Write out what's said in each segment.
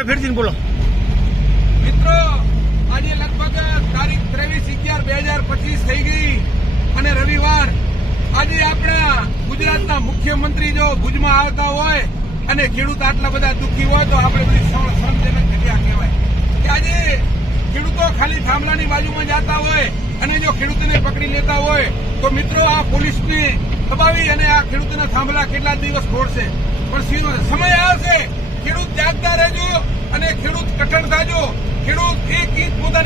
હવે ફેરથી બોલો. મિત્રો, આજે લગભગ તારીખ ત્રેવીસ અગિયાર બે હજાર પચીસ થઈ ગઈ અને રવિવાર. આજે આપણા ગુજરાતના મુખ્યમંત્રી જો ભુજમાં આવતા હોય અને ખેડૂત આટલા બધા દુઃખી હોય તો આપણે બધી શ્રમજનક જગ્યા કહેવાય. કે આજે ખેડૂતો ખાલી થાંભલાની બાજુમાં જતા હોય અને જો ખેડૂતોને પકડી લેતા હોય તો મિત્રો આ પોલીસને દબાવી અને આ ખેડૂતોના થાંભલા કેટલા દિવસ ખોડશે પણ સમય આવશે. ખેડૂત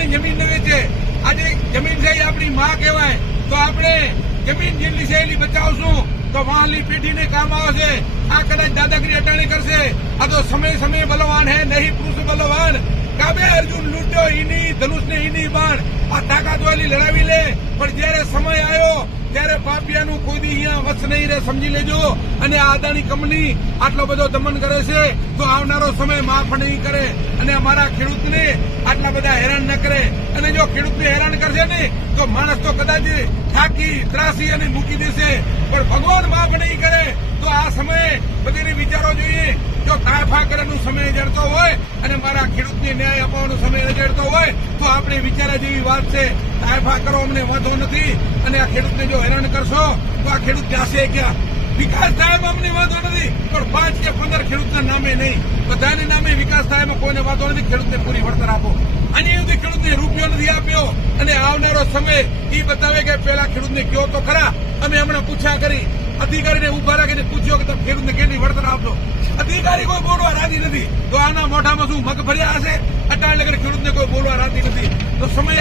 પોતાની જમીન ન છે. આજે જમીન છે આપણી માં કહેવાય. તો આપણે જમીન જેટલી છે બચાવશું. તો વાહલી પેઢીને કામ આવશે આ કદાચ દાદાગીરી અટાણી કરશે. આ તો સમય સમય બલવાન હે, નહીં પુરુષ બલવાન. કાબે અર્જુન લૂટ્યો, ઈની ધનુષ ને ઈની બાણ. આ તાકાત વાલી લડાવી લે. પણ જયારે સમય આવ્યો ત્યારે પાપિયાનું કોઈ દી અહીંયા વસ નહીં રહે, સમજી લેજો. અને આ અદાણી કંપની આટલો બધો દમન કરે છે, તો આવનારો સમય માફ નહીં કરે. અને અમારા ખેડૂતને આટલા બધા હેરાન ન કરે. અને જો ખેડૂતને હેરાન કરશે ને તો માણસ તો કદાચ થાકી, ત્રાસી અને મૂકી દેશે. પણ ભગવાન માફ નહીં કરે, તો આ સમયે બધીને વિચારો જોઈએ. જો તાયફા કરવાનો સમય જડતો હોય અને મારા ખેડૂતને ન્યાય અપાવવાનો સમય રજડતો હોય, તો આપણે વિચારા જેવી વાત છે. તાયફા કરો, અમને વાંધો નથી. અને આ ખેડૂતને જો હેરાન કરશો, તો આ ખેડૂત જાશે ક્યાં વિકાસ સાહેબ, અમને વાંધો નથી. પણ પાંચ કે પંદર ખેડૂતના નામે નહીં. બધાને નામે વિકાસ સાહેબ કોઈને વાંધો નથી. ખેડૂતને પૂરી વળતર આપો. આની અંદર ખેડૂતને રૂપિયો નથી આપ્યો. અને આવનારો સમય એ બતાવે કે પેલા ખેડૂતને કયો તો ખરા. અમે હમણાં પૂછ્યા કરી. અધિકારીને ઊભા રાખીને પૂછ્યો કે તમે ખેડૂતને કેટલી વળતર આપશો અધિકારી કોઈ બોલવા રાજી નથી. તો આના મોઢામાં શું મગ હશે? અટાણ ખેડૂતને કોઈ બોલવા રાજી નથી. તો સમય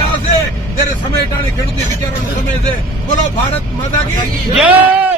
ત્યારે સમય ટાણે ખેડૂતની વિચારવાનો સમય છે. બોલો ભારત માતા કી જય!